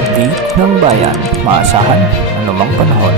update ng bayan, maasahan anumang panahon.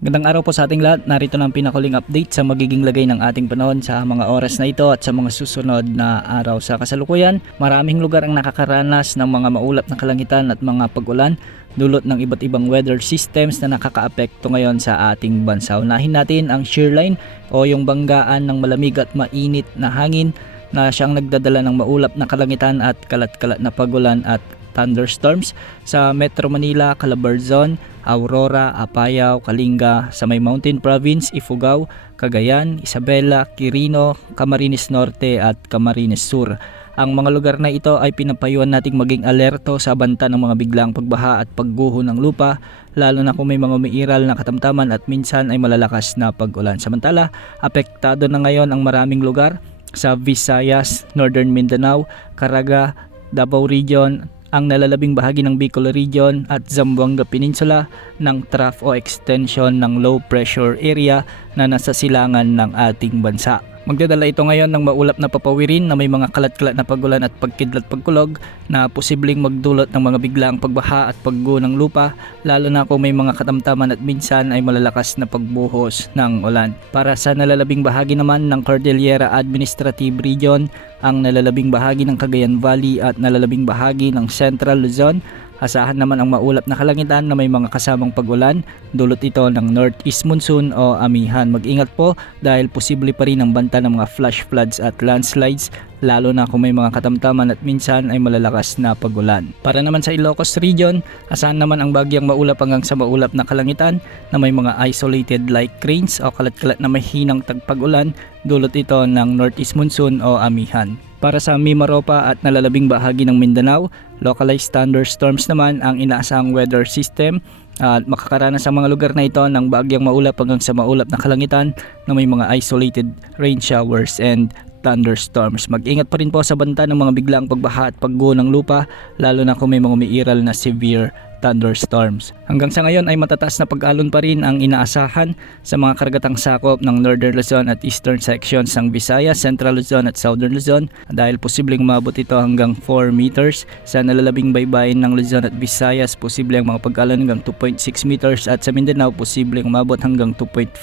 Gandang araw po sa ating lahat. Narito na ang pinakuling update sa magiging lagay ng ating panahon sa mga oras na ito at sa mga susunod na araw. Sa kasalukuyan, maraming lugar ang nakakaranas ng mga maulap na kalangitan at mga pag-ulan dulot ng iba't ibang weather systems na nakakaapekto ngayon sa ating bansa. Unahin natin ang shear line o yung banggaan ng malamig at mainit na hangin na siyang nagdadala ng maulap na kalangitan at kalat-kalat na pag-ulan at thunderstorms sa Metro Manila, Calabarzon, Aurora, Apayao, Kalinga, sa may Mountain Province, Ifugao, Cagayan, Isabela, Quirino, Camarines Norte at Camarines Sur. Ang mga lugar na ito ay pinapayuhan nating maging alerto sa banta ng mga biglang pagbaha at pagguho ng lupa, lalo na kung may mga umiiral na katamtaman at minsan ay malalakas na pag-ulan. Samantala, apektado na ngayon ang maraming lugar sa Visayas, Northern Mindanao, Caraga, Davao Region, ang nalalabing bahagi ng Bicol Region at Zamboanga Peninsula ng trough o extension ng low pressure area na nasa silangan ng ating bansa. Magdadala ito ngayon ng maulap na papawirin na may mga kalat-kalat na pagulan at pagkidlat pagkulog na posibleng magdulot ng mga biglaang pagbaha at pagguho ng lupa, lalo na kung may mga katamtaman at minsan ay malalakas na pagbuhos ng ulan. Para sa nalalabing bahagi naman ng Cordillera Administrative Region, ang nalalabing bahagi ng Cagayan Valley at nalalabing bahagi ng Central Luzon, asahan naman ang maulap na kalangitan na may mga kasamang pag-ulan, dulot ito ng northeast monsoon o amihan. Mag-ingat po dahil posible pa rin ang banta ng mga flash floods at landslides, lalo na kung may mga katamtaman at minsan ay malalakas na pag-ulan. Para naman sa Ilocos Region, asahan naman ang bagyang maulap hanggang sa maulap na kalangitan na may mga isolated light rains o kalat-kalat na mahinang tagpag-ulan, dulot ito ng northeast monsoon o amihan. Para sa Mimaropa at nalalabing bahagi ng Mindanao, localized thunderstorms naman ang inaasahang weather system at makakaranas ang mga lugar na ito ng bagyang maulap hanggang sa maulap na kalangitan na may mga isolated rain showers and thunderstorms. Mag-ingat pa rin po sa banta ng mga biglaang pagbaha at pagguho ng lupa, lalo na kung may mga umiiral na severe thunderstorms. Hanggang sa ngayon ay matataas na pag-alon pa rin ang inaasahan sa mga karagatang sakop ng Northern Luzon at Eastern sections ng Visayas, Central Luzon at Southern Luzon dahil posibleng umabot ito hanggang 4 meters. Sa nalalabing baybayin ng Luzon at Visayas, posibleng mga pag-alon hanggang 2.6 meters at sa Mindanao, posibleng umabot hanggang 2.5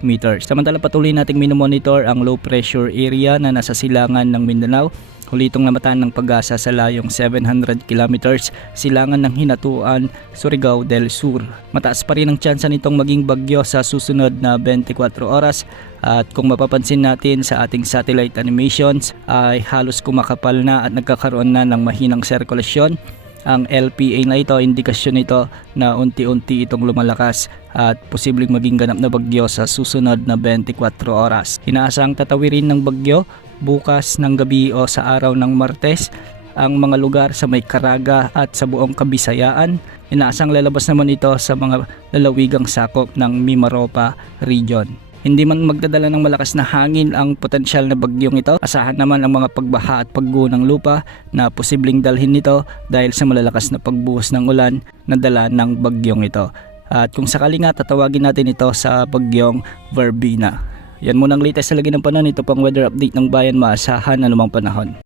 meters. Samantala, patuloy nating minomonitor ang low pressure area na nasa silangan ng Mindanao. Huli itong namataan ng Pag-asa sa layong 700 kilometers silangan ng Hinatuan, Surigao del Sur. Mataas pa rin ang tsansa nitong maging bagyo sa susunod na 24 oras at kung mapapansin natin sa ating satellite animations ay halos kumakapal na at nagkakaroon na ng mahinang sirkulasyon. Ang LPA na ito, indikasyon nito na unti-unti itong lumalakas at posibleng maging ganap na bagyo sa susunod na 24 oras. Inaasahang tatawirin ng bagyo bukas ng gabi o sa araw ng Martes ang mga lugar sa may Caraga at sa buong Kabisayaan. Inaasang lalabas naman ito sa mga lalawigang sakop ng Mimaropa Region. Hindi man magdadala ng malakas na hangin ang potensyal na bagyong ito, asahan naman ang mga pagbaha at pagguho ng lupa na posibleng dalhin nito dahil sa malalakas na pagbuhos ng ulan na dala ng bagyong ito. At kung sakali nga, tatawagin natin ito sa bagyong Verbena. Yan muna ang latest sa lagi ng panahon. Ito pang weather update ng bayan, maasahan na lumang panahon.